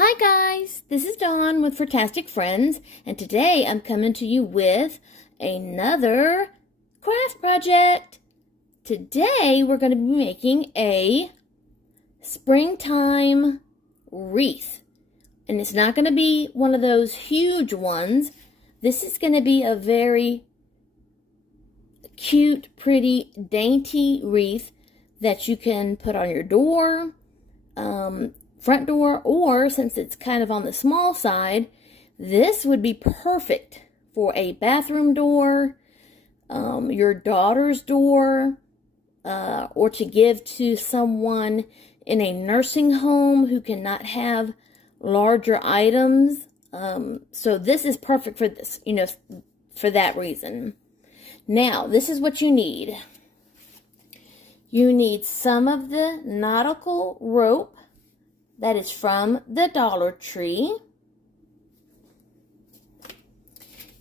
Hi guys, this is Dawn with Furtastic Friends, and today I'm coming to you with another craft project. Today we're going to be making a springtime wreath, and it's not going to be one of those huge ones. This is going to be a very cute, pretty, dainty wreath that you can put on your door, front door, or since it's kind of on the small side, this would be perfect for a bathroom door, your daughter's door, or to give to someone in a nursing home who cannot have larger items. So this is perfect for this, for that reason. Now, this is what you need. You need some of the nautical rope that is from the Dollar Tree.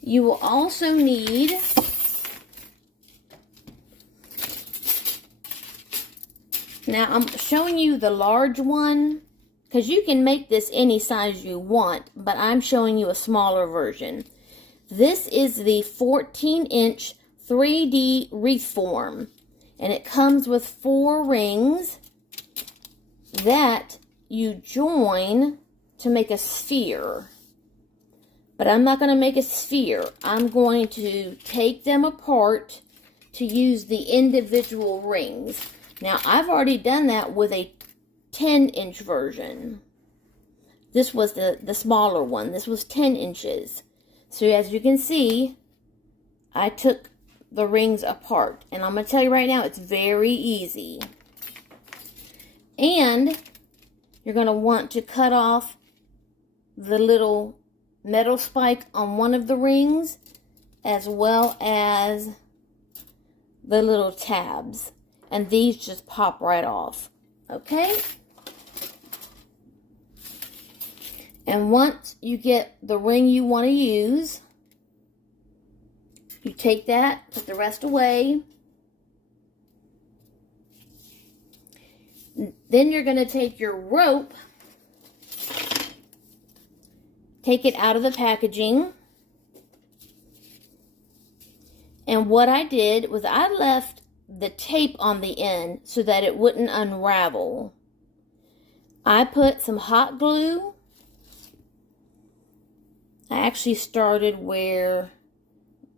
You will also need now I'm showing you the large one because you can make this any size you want, but I'm showing you a smaller version. This is the 14-inch 3D wreath form, and it comes with 4 rings that you join to make a sphere. But I'm not going to make a sphere. I'm going to take them apart to use the individual rings. Now, I've already done that with a 10-inch version. This was the smaller one. This was 10 inches. So as you can see, I took the rings apart. And I'm going to tell you right now, it's very easy. And you're going to want to cut off the little metal spike on one of the rings, as well as the little tabs. And these just pop right off. Okay? And once you get the ring you want to use, you take that, put the rest away. Then you're going to take your rope, take it out of the packaging. And what I did was I left the tape on the end so that it wouldn't unravel. I put some hot glue. I actually started where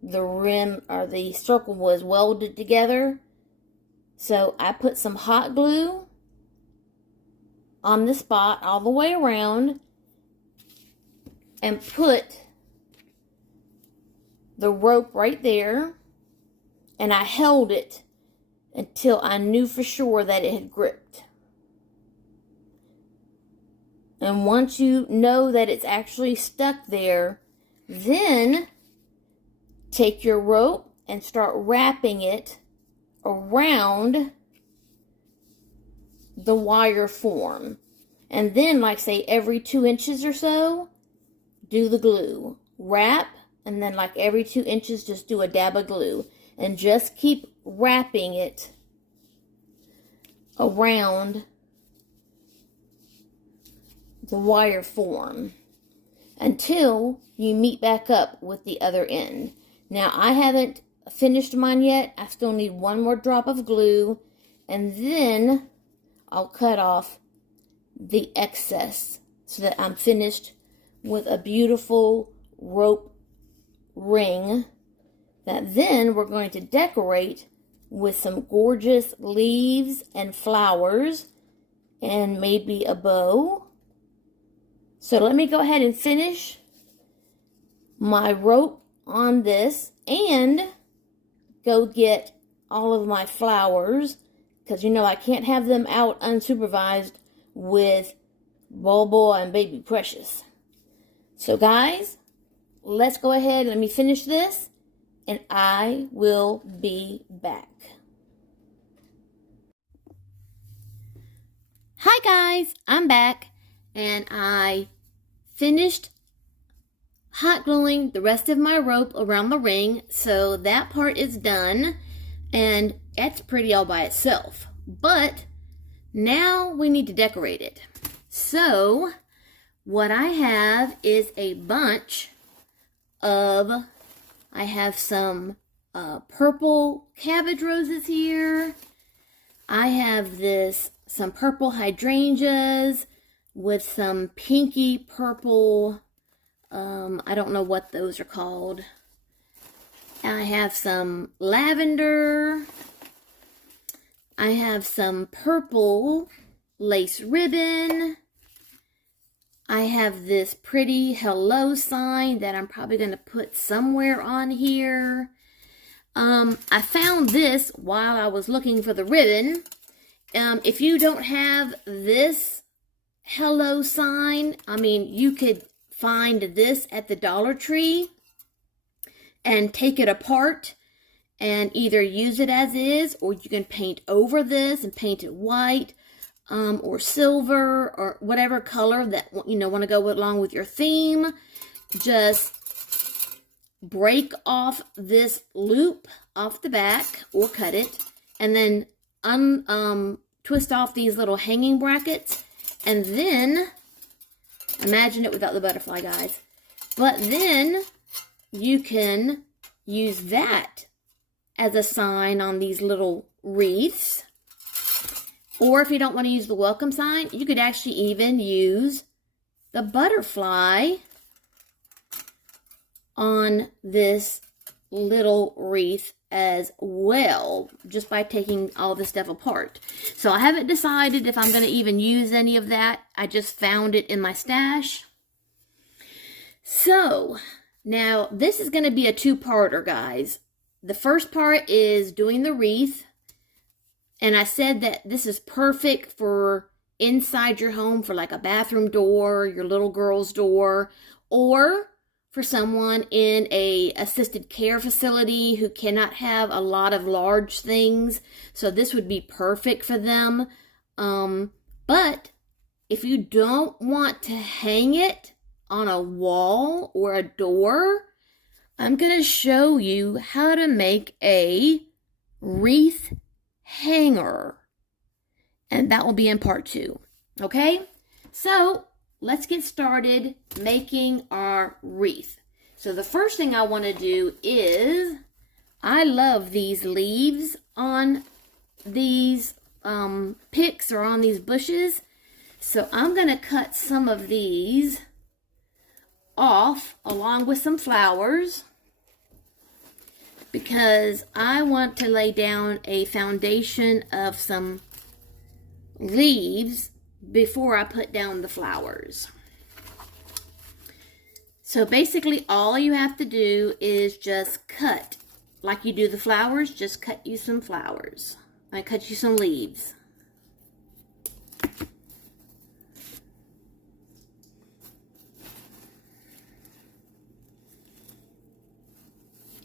the rim or the circle was welded together. So I put some hot glue on the spot all the way around and put the rope right there, and I held it until I knew for sure that it had gripped. And once you know that it's actually stuck there, then take your rope and start wrapping it around the wire form. And then, like say, every 2 inches or so, do the glue. Wrap, and then like every 2 inches, just do a dab of glue. And just keep wrapping it around the wire form until you meet back up with the other end. Now, I haven't finished mine yet. I still need one more drop of glue, and then I'll cut off the excess so that I'm finished with a beautiful rope ring that then we're going to decorate with some gorgeous leaves and flowers and maybe a bow. So let me go ahead and finish my rope on this and go get all of my flowers, because I can't have them out unsupervised with Bobo and Baby Precious. So guys, let's go ahead and let me finish this, and I will be back. Hi guys, I'm back, and I finished hot gluing the rest of my rope around the ring, so that part is done, and that's pretty all by itself. But now we need to decorate it. So what I have is a bunch of, I have some purple cabbage roses here. I have some purple hydrangeas with some pinky purple, I don't know what those are called. I have some lavender. I have some purple lace ribbon. I have this pretty hello sign that I'm probably going to put somewhere on here. I found this while I was looking for the ribbon. If you don't have this hello sign, I mean, you could find this at the Dollar Tree and take it apart and either use it as is, or you can paint over this and paint it white, or silver, or whatever color that want to go along with your theme. Just break off this loop off the back, or cut it, and then twist off these little hanging brackets, and then imagine it without the butterfly, guys. But then you can use that as a sign on these little wreaths. Or if you don't want to use the welcome sign, you could actually even use the butterfly on this little wreath as well, just by taking all this stuff apart. So I haven't decided if I'm going to even use any of that. I just found it in my stash. So now this is going to be a two-parter, guys. The first part is doing the wreath. And I said that this is perfect for inside your home, for like a bathroom door, your little girl's door, or for someone in a assisted care facility who cannot have a lot of large things. So this would be perfect for them. But if you don't want to hang it on a wall or a door, I'm going to show you how to make a wreath hanger, and that will be in part 2. Okay, so let's get started making our wreath. So the first thing I want to do is, I love these leaves on these picks or on these bushes, so I'm going to cut some of these off along with some flowers, because I want to lay down a foundation of some leaves before I put down the flowers. So basically all you have to do is just cut like you do the flowers. Just cut you some flowers. I cut you some leaves.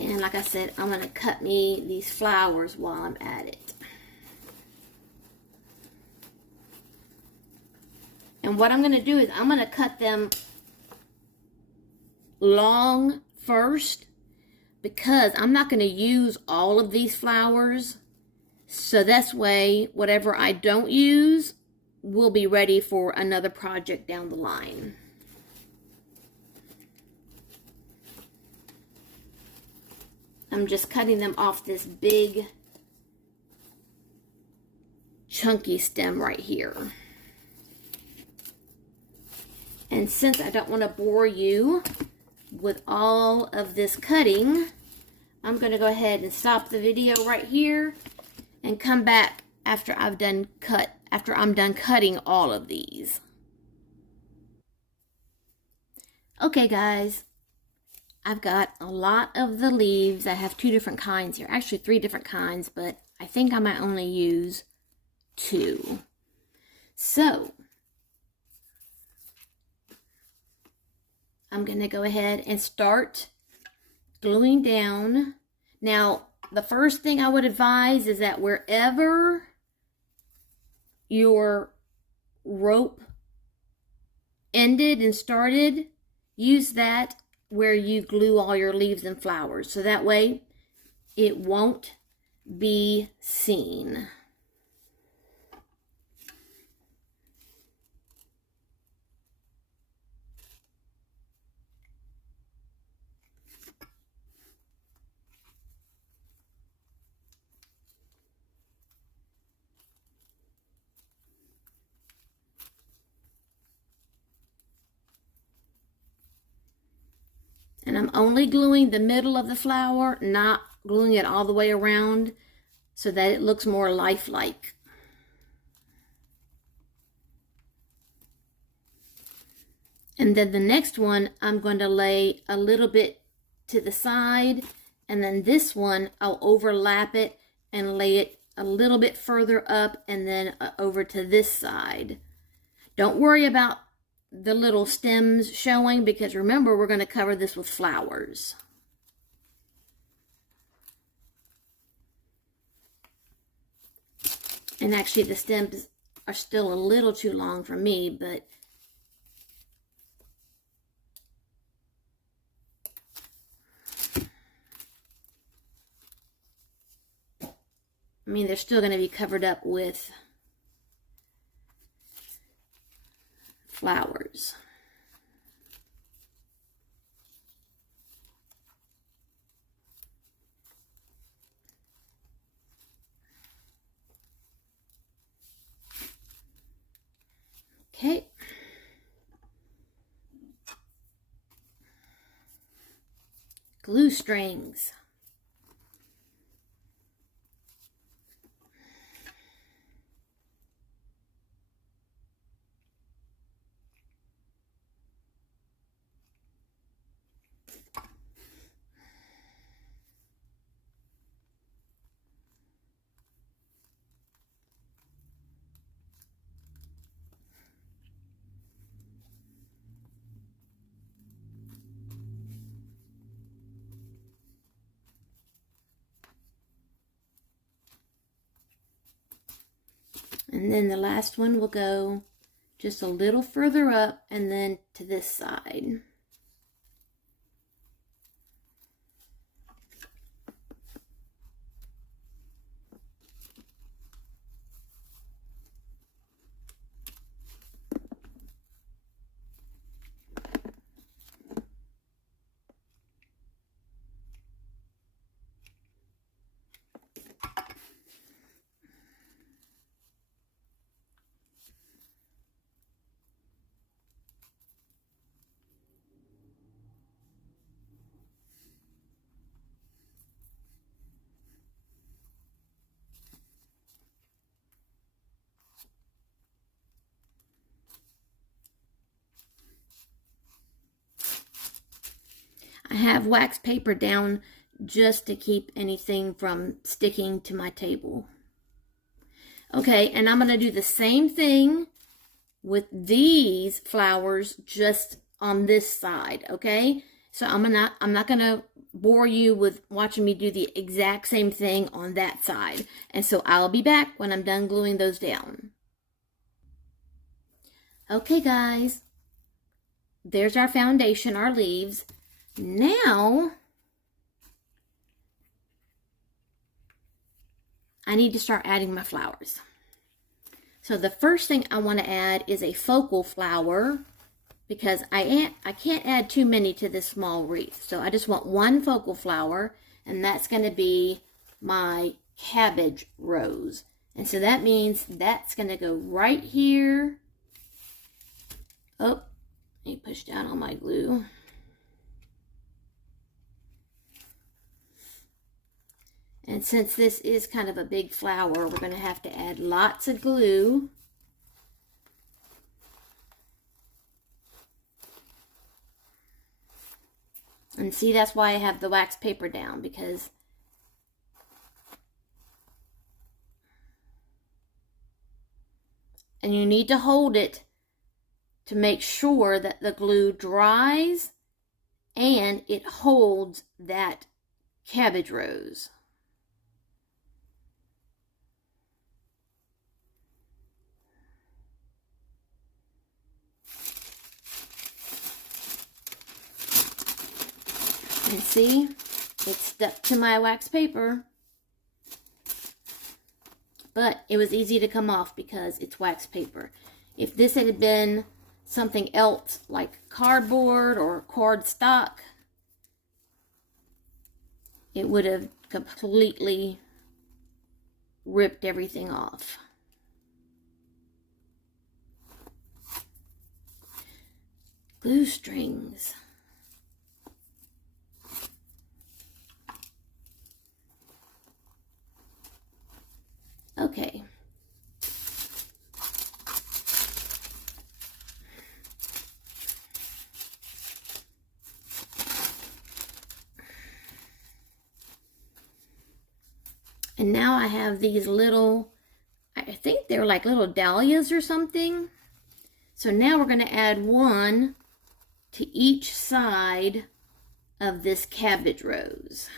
And like I said, I'm going to cut me these flowers while I'm at it. And what I'm going to do is I'm going to cut them long first, because I'm not going to use all of these flowers. So this way, whatever I don't use will be ready for another project down the line. I'm just cutting them off this big chunky stem right here. And since I don't want to bore you with all of this cutting, I'm going to go ahead and stop the video right here and come back after I'm done cutting all of these. Okay, guys. I've got a lot of the leaves. I have 2 different kinds here. Actually 3 different kinds, but I think I might only use 2. So I'm going to go ahead and start gluing down. Now, the first thing I would advise is that wherever your rope ended and started, use that where you glue all your leaves and flowers, so that way it won't be seen. And I'm only gluing the middle of the flower, not gluing it all the way around so that it looks more lifelike. And then the next one, I'm going to lay a little bit to the side, and then this one, I'll overlap it and lay it a little bit further up and then over to this side. Don't worry about the little stems showing, because remember, we're going to cover this with flowers. And actually the stems are still a little too long for me, but I mean, they're still going to be covered up with flowers. Okay. Glue strings. And then the last one will go just a little further up and then to this side. I have wax paper down just to keep anything from sticking to my table. Okay, and I'm going to do the same thing with these flowers just on this side, okay? So I'm not going to bore you with watching me do the exact same thing on that side. And so I'll be back when I'm done gluing those down. Okay, guys. There's our foundation, our leaves. Now, I need to start adding my flowers. So the first thing I want to add is a focal flower, because I can't add too many to this small wreath. So I just want one focal flower, and that's going to be my cabbage rose. And so that means that's going to go right here. Oh, let me push down on my glue. And since this is kind of a big flower, we're going to have to add lots of glue. And see, that's why I have the wax paper down, because and you need to hold it to make sure that the glue dries and it holds that cabbage rose. And see, it stuck to my wax paper. But it was easy to come off because it's wax paper. If this had been something else like cardboard or cardstock, it would have completely ripped everything off. Glue strings. Okay. And now I have these little, I think they're like little dahlias or something. So now we're going to add one to each side of this cabbage rose.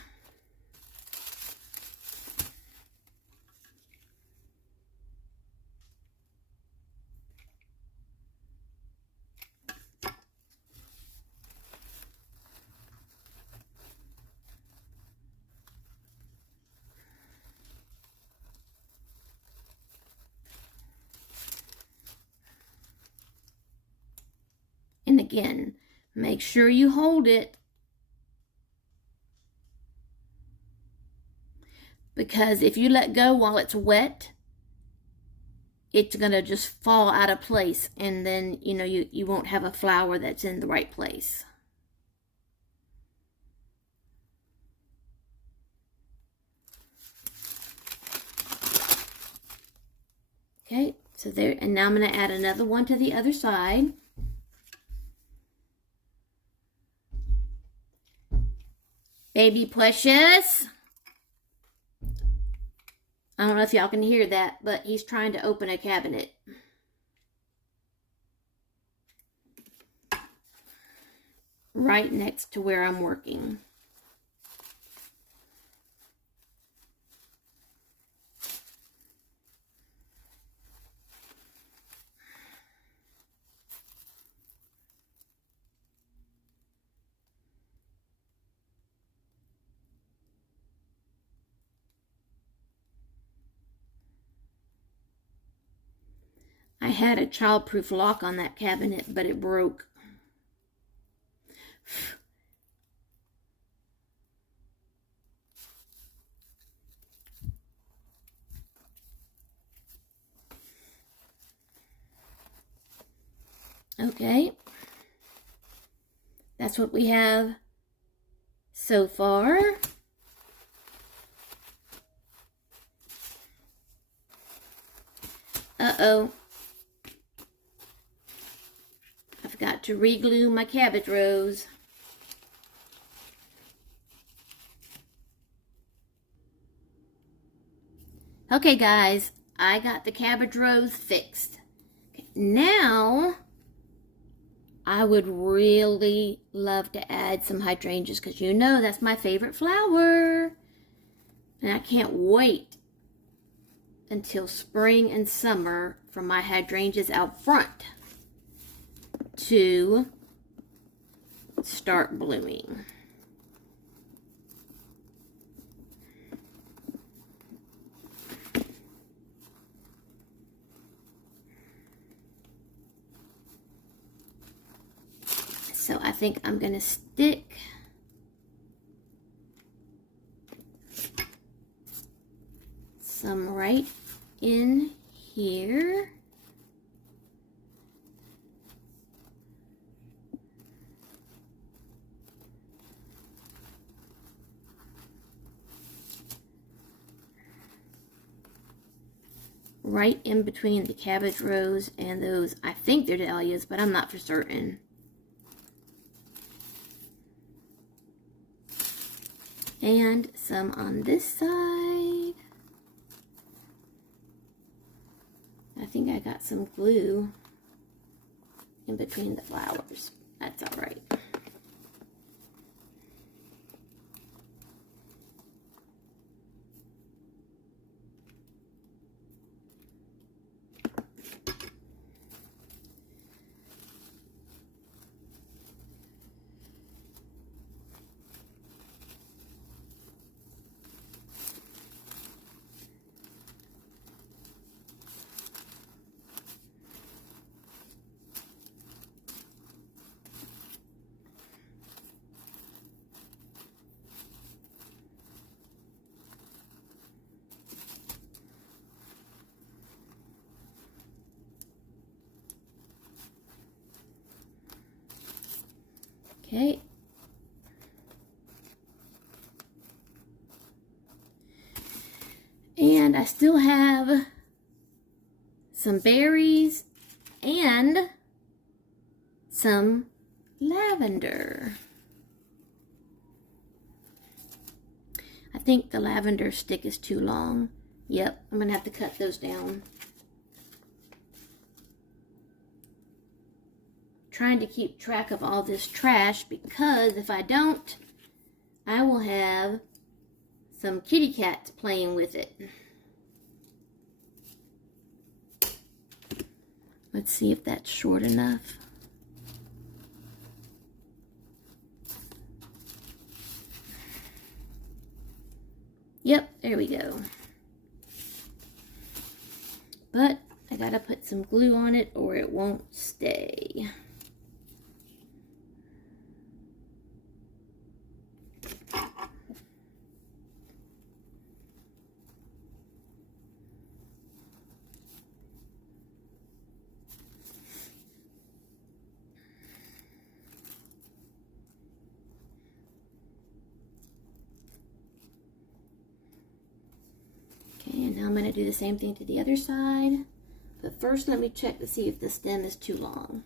And again, make sure you hold it, because if you let go while it's wet, it's going to just fall out of place, and then, you know, you won't have a flower that's in the right place. Okay, so there, and now I'm going to add another one to the other side. Baby Precious. I don't know if y'all can hear that, but he's trying to open a cabinet. Right next to where I'm working. I had a childproof lock on that cabinet, but it broke. Okay. That's what we have so far. Uh-oh. I forgot to re-glue my cabbage rose. Okay, guys, I got the cabbage rose fixed. Okay, now, I would really love to add some hydrangeas, because you know that's my favorite flower. And I can't wait until spring and summer for my hydrangeas out front to start blooming. So I think I'm going to stick some right in here. Right in between the cabbage rose and those, I think they're dahlias, but I'm not for certain. And some on this side. I think I got some glue in between the flowers. That's all right. Okay. And I still have some berries and some lavender. I think the lavender stick is too long. Yep, I'm gonna have to cut those down. Trying to keep track of all this trash, because if I don't, I will have some kitty cats playing with it. Let's see if that's short enough. Yep, there we go. But I gotta put some glue on it or it won't stay. Okay, and now I'm going to do the same thing to the other side. But first, let me check to see if the stem is too long.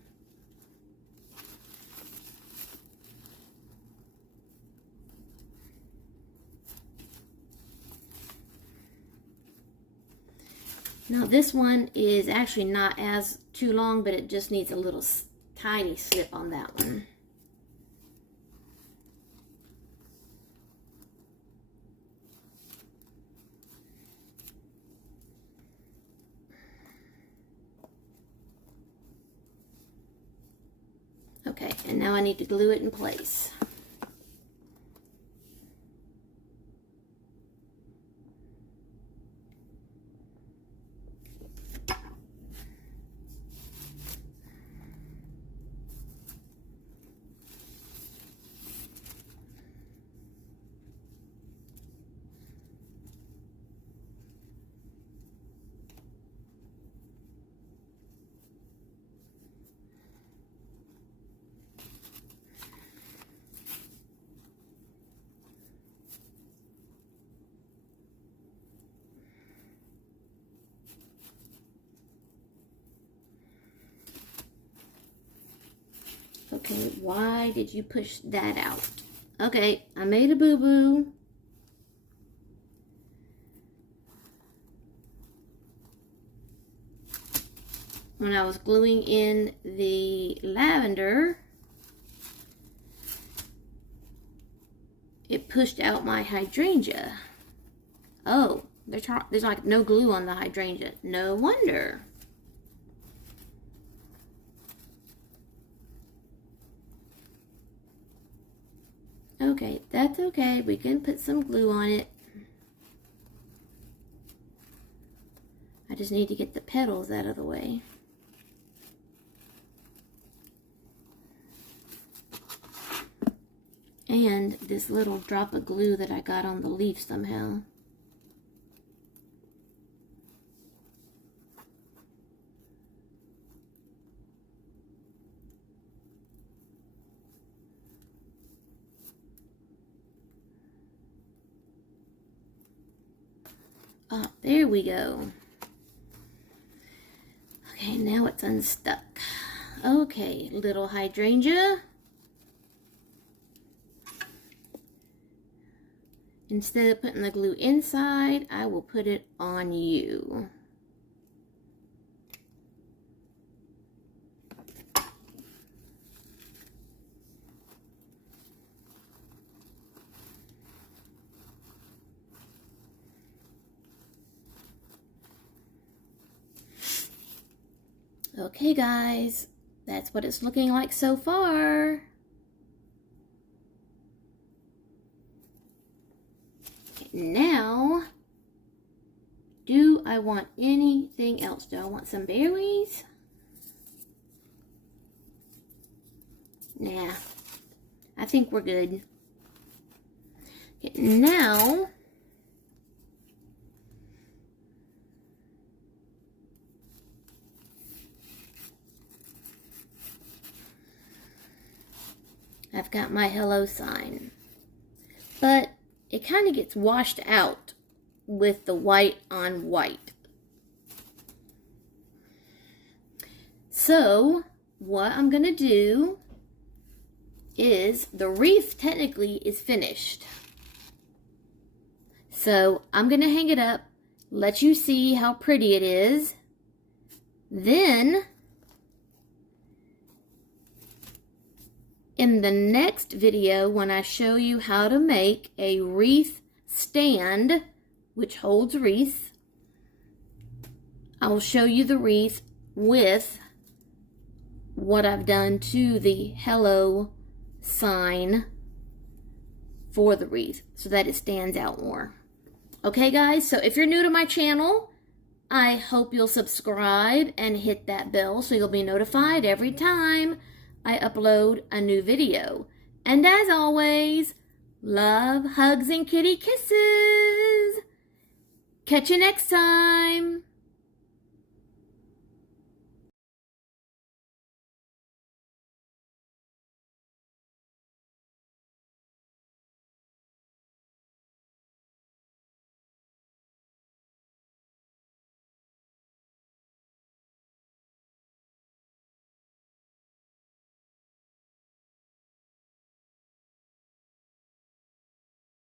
Now this one is actually not as too long, but it just needs a little tiny snip on that one. Okay, and now I need to glue it in place. Okay, why did you push that out? Okay, I made a boo-boo. When I was gluing in the lavender, it pushed out my hydrangea. Oh, there's like no glue on the hydrangea. No wonder. Okay, that's okay. We can put some glue on it. I just need to get the petals out of the way. And this little drop of glue that I got on the leaf somehow. Oh, there we go. Okay, now it's unstuck. Okay, little hydrangea. Instead of putting the glue inside, I will put it on you. Okay guys, that's what it's looking like so far. Okay, now, do I want anything else? Do I want some berries? Nah, I think we're good. Okay, now, I've got my hello sign, but it kind of gets washed out with the white on white. So what I'm going to do is, the wreath technically is finished. So I'm going to hang it up, let you see how pretty it is. Then, in the next video, when I show you how to make a wreath stand, which holds wreath, I'll show you the wreath with what I've done to the hello sign for the wreath so that it stands out more. Okay guys, so if you're new to my channel, I hope you'll subscribe and hit that bell so you'll be notified every time I upload a new video. And as always, love, hugs, and kitty kisses. Catch you next time.